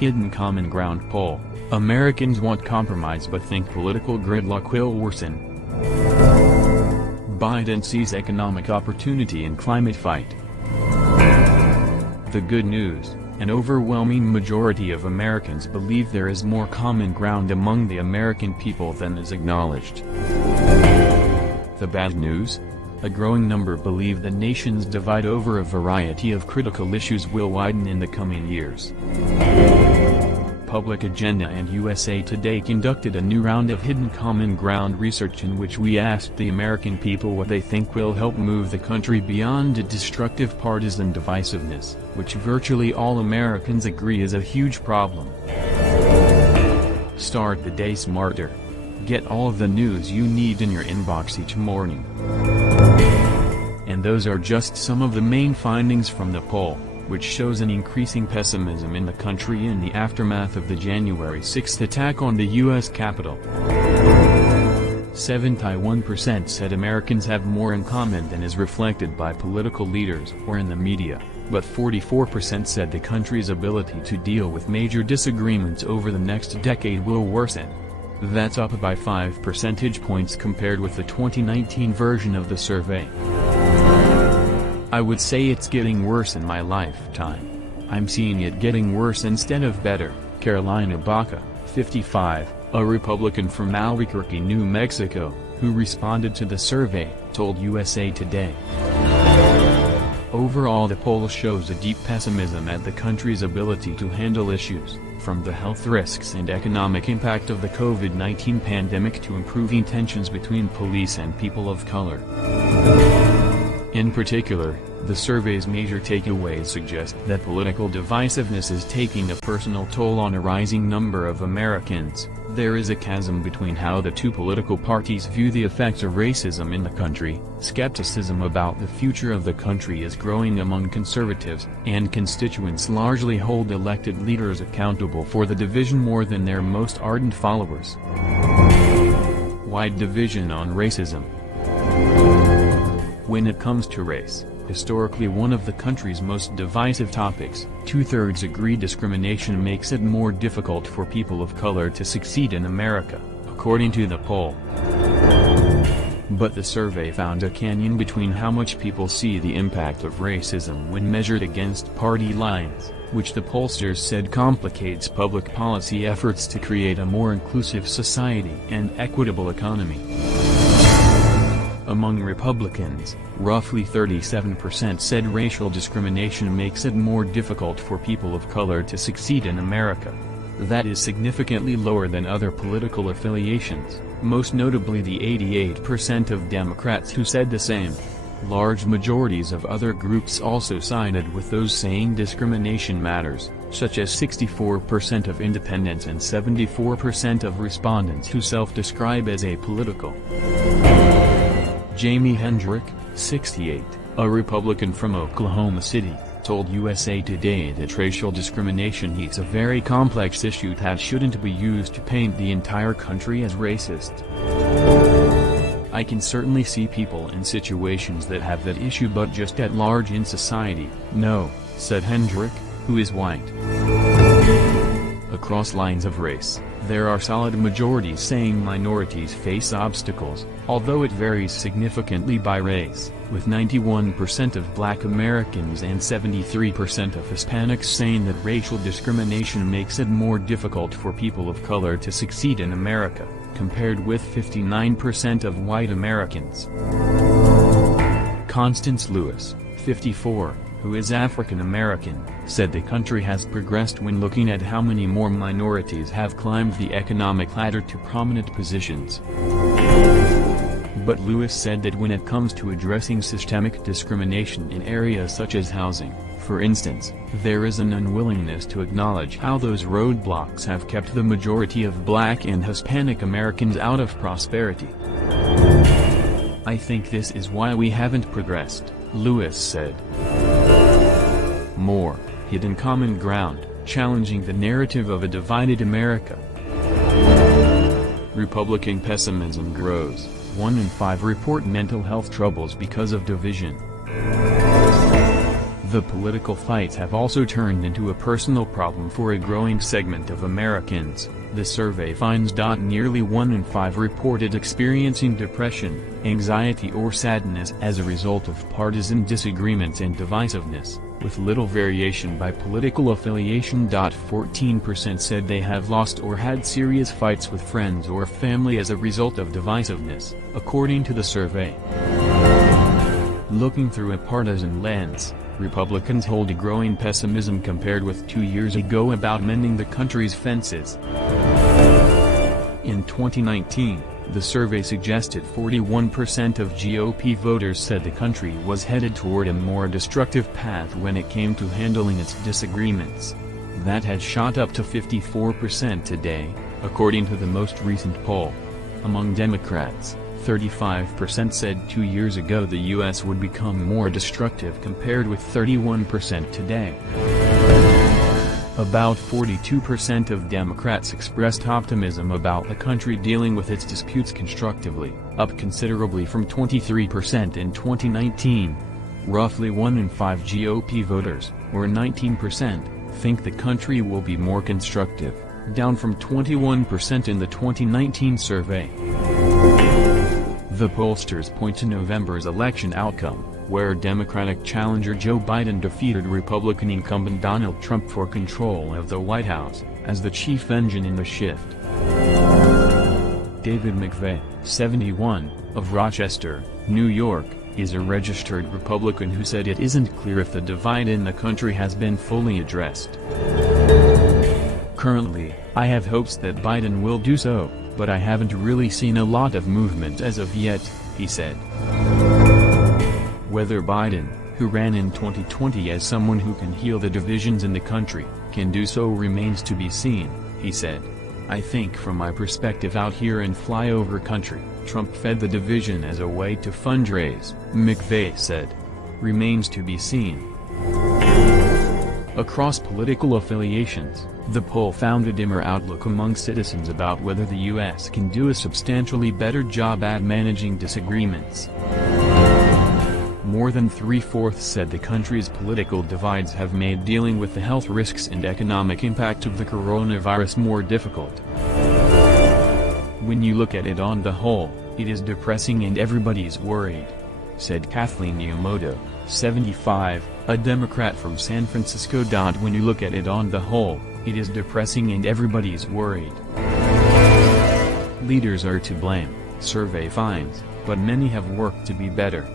Hidden Common Ground poll: Americans want compromise but think political gridlock will worsen. Biden sees economic opportunity in climate fight. The good news: an overwhelming majority of Americans believe there is more common ground among the American people than is acknowledged. The bad news? A growing number believe the nation's divide over a variety of critical issues will widen in the coming years. Public Agenda and USA Today conducted a new round of Hidden Common Ground research in which we asked the American people what they think will help move the country beyond a destructive partisan divisiveness, which virtually all Americans agree is a huge problem. Start the day smarter. Get all of the news you need in your inbox each morning. And those are just some of the main findings from the poll, which shows an increasing pessimism in the country in the aftermath of the January 6th attack on the U.S. Capitol. 71% said Americans have more in common than is reflected by political leaders or in the media, but 44% said the country's ability to deal with major disagreements over the next decade will worsen. That's up by 5 percentage points compared with the 2019 version of the survey. I would say it's getting worse in my lifetime. I'm seeing it getting worse instead of better, Carolina Baca, 55, a Republican from Albuquerque, New Mexico, who responded to the survey, told USA Today. Overall, the poll shows a deep pessimism at the country's ability to handle issues, from the health risks and economic impact of the COVID-19 pandemic to improving tensions between police and people of color. In particular, the survey's major takeaways suggest that political divisiveness is taking a personal toll on a rising number of Americans. There is a chasm between how the two political parties view the effects of racism in the country. Skepticism about the future of the country is growing among conservatives, and constituents largely hold elected leaders accountable for the division more than their most ardent followers. Wide division on racism. When it comes to race, historically one of the country's most divisive topics, 2/3 agree discrimination makes it more difficult for people of color to succeed in America, according to the poll. But the survey found a canyon between how much people see the impact of racism when measured against party lines, which the pollsters said complicates public policy efforts to create a more inclusive society and equitable economy. Among Republicans, roughly 37% said racial discrimination makes it more difficult for people of color to succeed in America. That is significantly lower than other political affiliations, most notably the 88% of Democrats who said the same. Large majorities of other groups also sided with those saying discrimination matters, such as 64% of independents and 74% of respondents who self-describe as apolitical. Jamie Hendrick, 68, a Republican from Oklahoma City, told USA Today that racial discrimination is a very complex issue that shouldn't be used to paint the entire country as racist. I can certainly see people in situations that have that issue, but just at large in society, no, said Hendrick, who is white. Across lines of race, there are solid majorities saying minorities face obstacles, although it varies significantly by race, with 91% of Black Americans and 73% of Hispanics saying that racial discrimination makes it more difficult for people of color to succeed in America, compared with 59% of white Americans. Constance Lewis, 54, who is African American, said the country has progressed when looking at how many more minorities have climbed the economic ladder to prominent positions. But Lewis said that when it comes to addressing systemic discrimination in areas such as housing, for instance, there is an unwillingness to acknowledge how those roadblocks have kept the majority of Black and Hispanic Americans out of prosperity. I think this is why we haven't progressed, Lewis said. More, Hidden Common Ground, challenging the narrative of a divided America. Republican pessimism grows. 1 in 5 report mental health troubles because of division. The political fights have also turned into a personal problem for a growing segment of Americans, the survey finds. Nearly 1 in 5 reported experiencing depression, anxiety or sadness as a result of partisan disagreements and divisiveness, with little variation by political affiliation. 14% said they have lost or had serious fights with friends or family as a result of divisiveness, according to the survey. Looking through a partisan lens, Republicans hold a growing pessimism compared with 2 years ago about mending the country's fences. In 2019, the survey suggested 41% of GOP voters said the country was headed toward a more destructive path when it came to handling its disagreements. That had shot up to 54% today, according to the most recent poll. Among Democrats, 35% said 2 years ago the U.S. would become more destructive compared with 31% today. About 42% of Democrats expressed optimism about the country dealing with its disputes constructively, up considerably from 23% in 2019. Roughly 1 in 5 GOP voters, or 19%, think the country will be more constructive, down from 21% in the 2019 survey. The pollsters point to November's election outcome, where Democratic challenger Joe Biden defeated Republican incumbent Donald Trump for control of the White House, as the chief engine in the shift. David McVeigh, 71, of Rochester, New York, is a registered Republican who said it isn't clear if the divide in the country has been fully addressed. Currently, I have hopes that Biden will do so, but I haven't really seen a lot of movement as of yet, he said. Whether Biden, who ran in 2020 as someone who can heal the divisions in the country, can do so remains to be seen, he said. I think from my perspective out here in flyover country, Trump fed the division as a way to fundraise, McVeigh said. Remains to be seen. Across political affiliations, the poll found a dimmer outlook among citizens about whether the U.S. can do a substantially better job at managing disagreements. More than 3/4 said the country's political divides have made dealing with the health risks and economic impact of the coronavirus more difficult. When you look at it on the whole, it is depressing and everybody's worried, said Kathleen Yamamoto, 75, a Democrat from San Francisco. When you look at it on the whole, it is depressing and everybody's worried. Leaders are to blame, survey finds, but many have work to be better.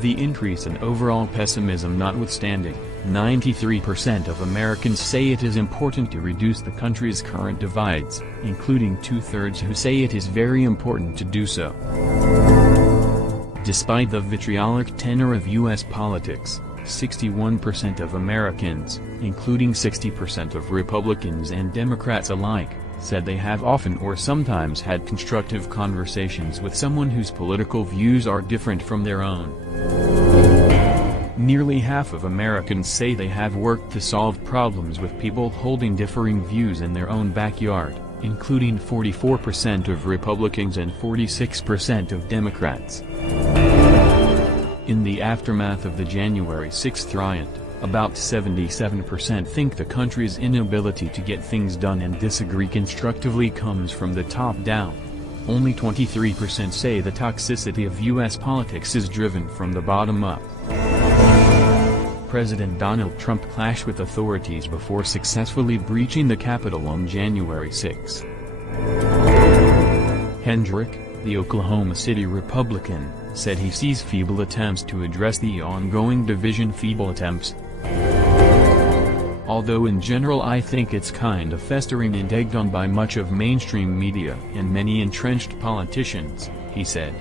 The increase in overall pessimism notwithstanding, 93% of Americans say it is important to reduce the country's current divides, including 2/3 who say it is very important to do so. Despite the vitriolic tenor of U.S. politics, 61% of Americans, including 60% of Republicans and Democrats alike, said they have often or sometimes had constructive conversations with someone whose political views are different from their own. Nearly half of Americans say they have worked to solve problems with people holding differing views in their own backyard, including 44% of Republicans and 46% of Democrats. In the aftermath of the January 6th riot, about 77% think the country's inability to get things done and disagree constructively comes from the top down. Only 23% say the toxicity of U.S. politics is driven from the bottom up. President Donald Trump clashed with authorities before successfully breaching the Capitol on January 6. Hendrick, the Oklahoma City Republican, said he sees feeble attempts to address the ongoing division. Although in general I think it's kind of festering and egged on by much of mainstream media and many entrenched politicians, he said.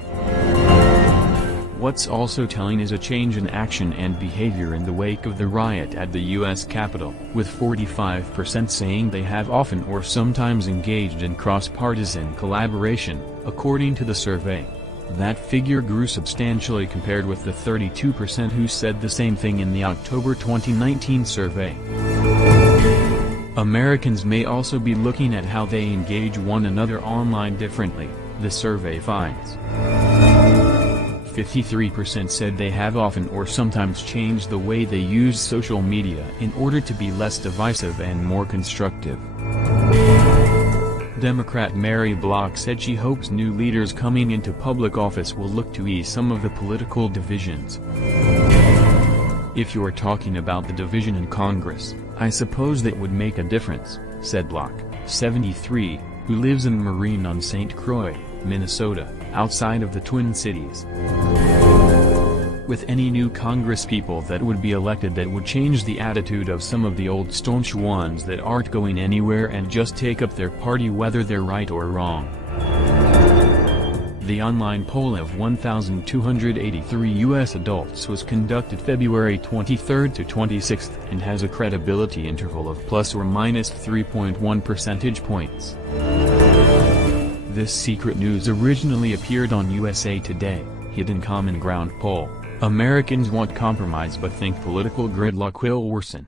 What's also telling is a change in action and behavior in the wake of the riot at the U.S. Capitol, with 45% saying they have often or sometimes engaged in cross-partisan collaboration, according to the survey. That figure grew substantially compared with the 32% who said the same thing in the October 2019 survey. Americans may also be looking at how they engage one another online differently, the survey finds. 53% said they have often or sometimes changed the way they use social media in order to be less divisive and more constructive. Democrat Mary Block said she hopes new leaders coming into public office will look to ease some of the political divisions. "If you're talking about the division in Congress, I suppose that would make a difference," said Block, 73, who lives in Marine on St. Croix, Minnesota, outside of the Twin Cities. "With any new congresspeople that would be elected, that would change the attitude of some of the old staunch ones that aren't going anywhere and just take up their party whether they're right or wrong." The online poll of 1,283 U.S. adults was conducted February 23 to 26 and has a credibility interval of plus or minus 3.1 percentage points. This secret news originally appeared on USA Today, Hidden Common Ground poll. Americans want compromise but think political gridlock will worsen.